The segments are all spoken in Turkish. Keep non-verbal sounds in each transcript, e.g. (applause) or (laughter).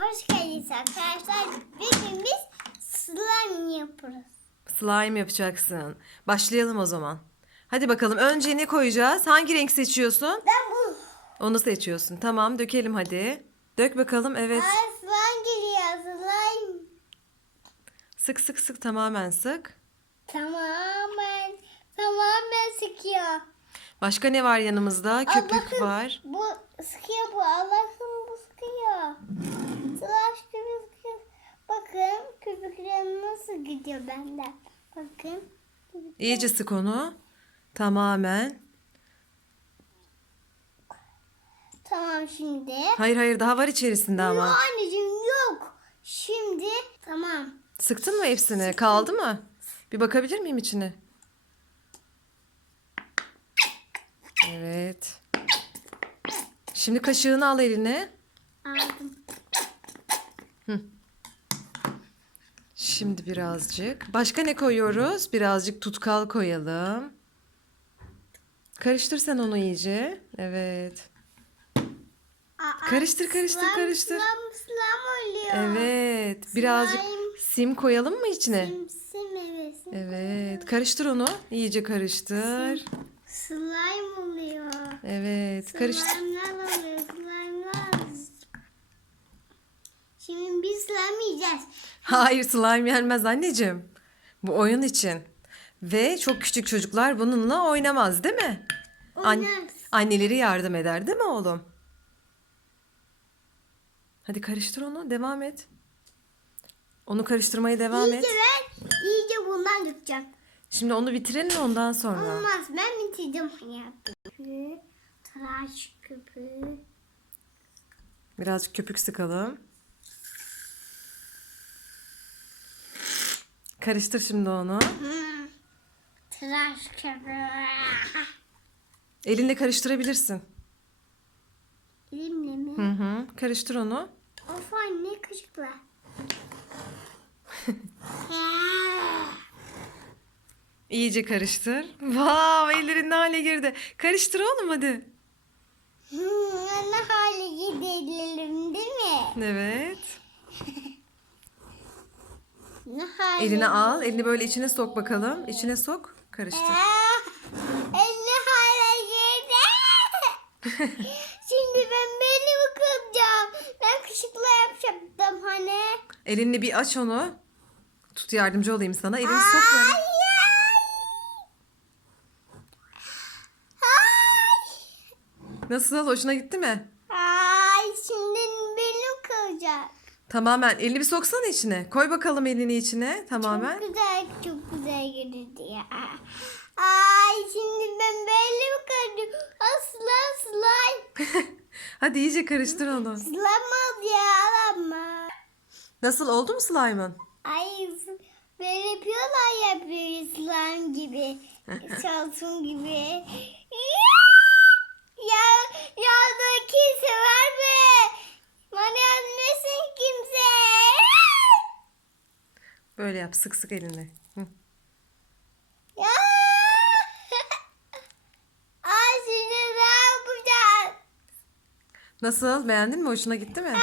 hoş geldiniz arkadaşlar. Bugün biz slime yapıyoruz. Slime yapacaksın. Başlayalım o zaman. Hadi bakalım önce ne koyacağız? Hangi renk seçiyorsun? Ben bu. Onu seçiyorsun. Tamam dökelim hadi. Dök bakalım evet. Aa, slime geliyor slime. Sık sık sık tamamen sık. Tamamen, tamamen sıkıyor. Başka ne var yanımızda? Aa, Köpük bakın, var. Bu sıkıyor bu. Allah'ım bu sıkıyor. Sıkıyor. Bakın köpüklerim nasıl gidiyor benden. Bakın. İyice sık onu. Tamamen. Tamam şimdi. Hayır hayır daha var içerisinde Yok ama. anneciğim yok. Şimdi tamam. Sıktın mı hepsini? Kaldı mı? Bir bakabilir miyim içine? Evet. Şimdi kaşığını al eline. Aldım. Şimdi birazcık. Başka ne koyuyoruz? Birazcık tutkal koyalım. Karıştır sen onu iyice. Evet. Aa, Karıştır, karıştır, slime, karıştır. Slime, slime oluyor. Evet. Birazcık Slime. sim koyalım mı içine? Sim, sim, evet. sim. Evet. Karıştır onu. İyice karıştır. Slime oluyor. Evet. Karıştır. Slime'lar oluyor. Slime'lar. Şimdi biz slime yiyeceğiz. Hayır slime yenmez anneciğim. Bu oyun için. Ve çok küçük çocuklar bununla oynamaz değil mi? An- Oynarız. anneleri yardım eder değil mi oğlum? Hadi karıştır onu. Devam et. Onu karıştırmaya devam İyice et. ver. İyice bundan dökeceğim. Şimdi onu bitirelim ondan sonra. Olmaz. Ben bitirdim hayatım. Tıraş köpüğü. Birazcık köpük sıkalım. Karıştır şimdi onu. Hmm. Tıraş köpüğü. Elinle karıştırabilirsin. Elimle mi? Hı hı. Karıştır onu. Of anne kaşıkla. (laughs) İyice karıştır. Vav ellerin ne hale girdi. Karıştır oğlum hadi. Hmm, ne hale gidelim değil mi? Evet. Hale Eline al. Elini böyle içine sok bakalım. İçine sok. Karıştır. Elini hale girdi. (laughs) Şimdi ben beni mi kıracağım? Ben kaşıkla yapacaktım hani. Elini bir aç onu. Tut yardımcı olayım sana. Elini sok böyle. Nasıl? Hoşuna gitti mi? Tamamen. Elini bir soksana içine. Koy bakalım elini içine. Tamamen. Çok güzel, çok güzel gitti ya. Ay şimdi ben böyle mi kırdım? Asla slime. (laughs) Hadi iyice karıştır onu. Slime ya ama. Nasıl oldu mu slime'ın? Ay böyle yapıyorlar ya böyle slime gibi. (laughs) Şaltun gibi. ya yardım kimse var mı? Bana yardım etsin kimse. Böyle yap. Sık sık. Hı. (laughs) Ay şimdi yapacağız? Nasıl? Beğendin mi? Hoşuna gitti mi? (laughs)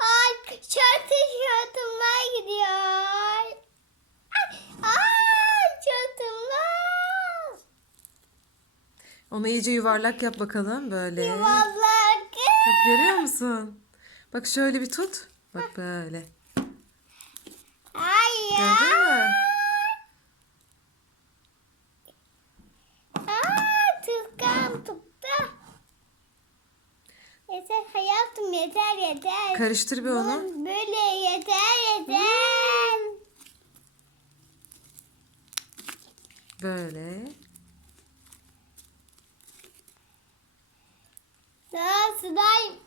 Ay çatı çatımlar gidiyor. Ay çatımlar. Onu iyice yuvarlak yap bakalım. Böyle. Vallahi Bak görüyor musun? Bak şöyle bir tut. Bak böyle. Ay ya. Gördün mü? Aa, tuttu. Yeter hayatım yeter yeter. Karıştır bir onu. Böyle yeter yeter. Böyle. Daha slime.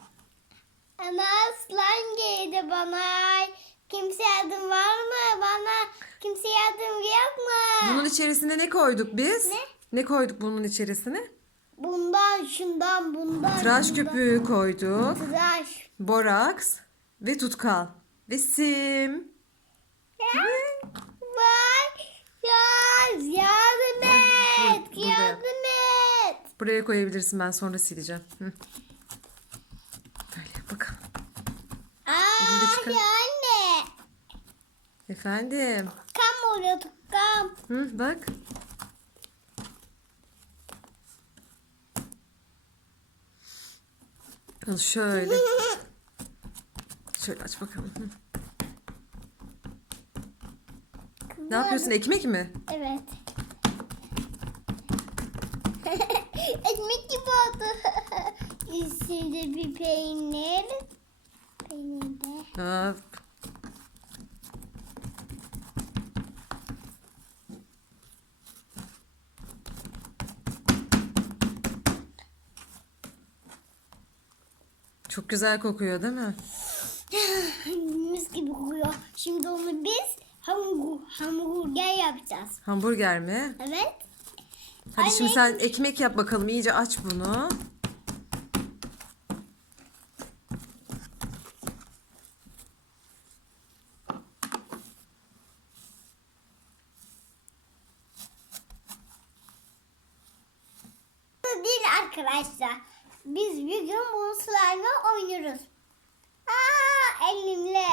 Ana slime geldi bana. Kimse yardım var mı? Bana kimse yardım yok mu? Bunun içerisine ne koyduk biz? Ne? Ne koyduk bunun içerisine? Bundan, şundan, bundan. Tıraş bundan. köpüğü koyduk. Tıraş. Boraks ve tutkal. Ve sim. Ya, et. Burada yap. Yardım et. Buraya koyabilirsin ben sonra sileceğim. Hı. Böyle bakalım. Elini de Aa, çıkar. hadi anne. Efendim. Kam oluyor kam. Hı, bak. Al şöyle. (laughs) Şöyle aç bakalım. Hı. Ne yapıyorsun? Ekmek mi? Evet. (laughs) Ekmek gibi oldu. (laughs) Üstünde bir peynir. Peynir de. Aa, Çok güzel kokuyor değil mi? Mis gibi kokuyor. Şimdi onu biz hamburger yapacağız. Hamburger mi? Evet. Hadi Anne. şimdi sen ekmek yap bakalım. İyice aç bunu. Bu değil arkadaşlar. Biz bir gün bu slime'la oynuyoruz. Aa elimle.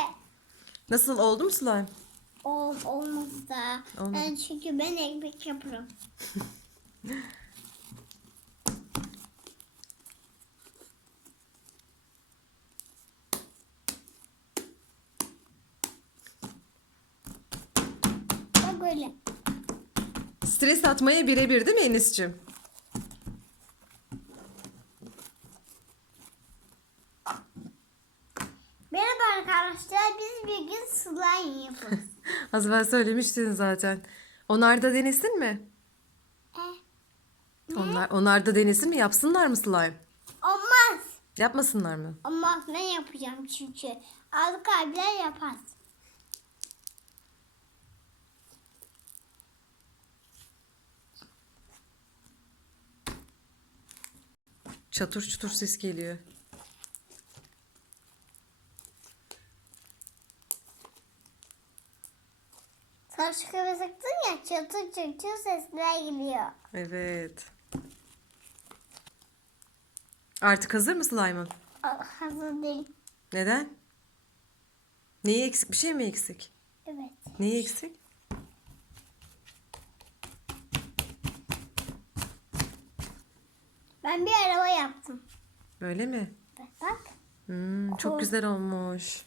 Nasıl oldu mu slime? Ol, olmaz da. Olmaz. Ben çünkü ben ekmek yaparım. (laughs) Bak böyle. Stres atmaya birebir değil mi Enis'cim? Merhaba arkadaşlar. Biz bir gün slime yapıyoruz. (laughs) Az evvel söylemiştin zaten. Onlar da denesin mi? Onlar, onlar da denesin mi? Yapsınlar mı slime? olmaz. Yapmasınlar mı? Ama ben yapacağım çünkü. Aldık abiler yapar. Çatır çutur ses geliyor. Saç küpe sıktın ya çatır çatır sesler geliyor. Evet. Artık hazır mı slime'ın? Hazır değil. Neden? Neyi eksik? Bir şey mi eksik? Evet. Neyi eksik? Ben bir araba yaptım. Öyle mi? Bak. Hmm, çok Kol- güzel olmuş.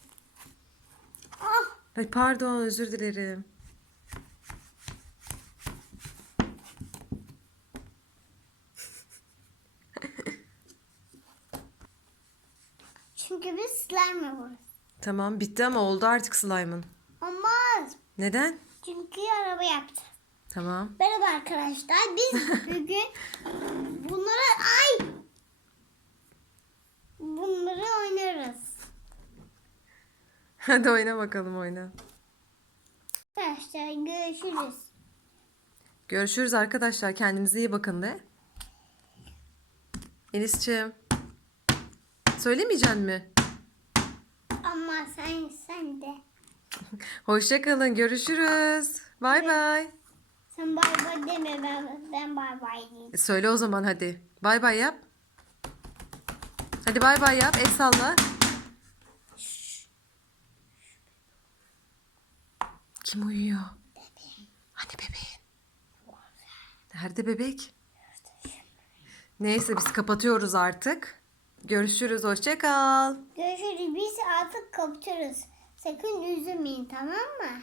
Ah, Ay pardon özür dilerim. Çünkü biz slime yapıyoruz. Tamam bitti ama oldu artık slime'ın. Olmaz. Neden? Çünkü araba yaptım. Tamam. Merhaba arkadaşlar. Biz (laughs) bugün bunları ay bunları oynarız. Hadi oyna bakalım oyna. Arkadaşlar görüşürüz. Görüşürüz arkadaşlar. Kendinize iyi bakın de. Enis'ciğim. Söylemeyeceksin mi? Ama sen sen de. Hoşça kalın. Görüşürüz. Bay bay. Sen bay bay deme ben ben bay bay diyeyim. E, Söyle o zaman hadi. Bay bay yap. Hadi bay bay yap. El salla. Kim uyuyor? Hani bebeğin? Nerede bebek? Neyse biz kapatıyoruz artık. Görüşürüz. Hoşça kal. Görüşürüz. Biz artık kapatıyoruz. Sakın üzülmeyin tamam mı?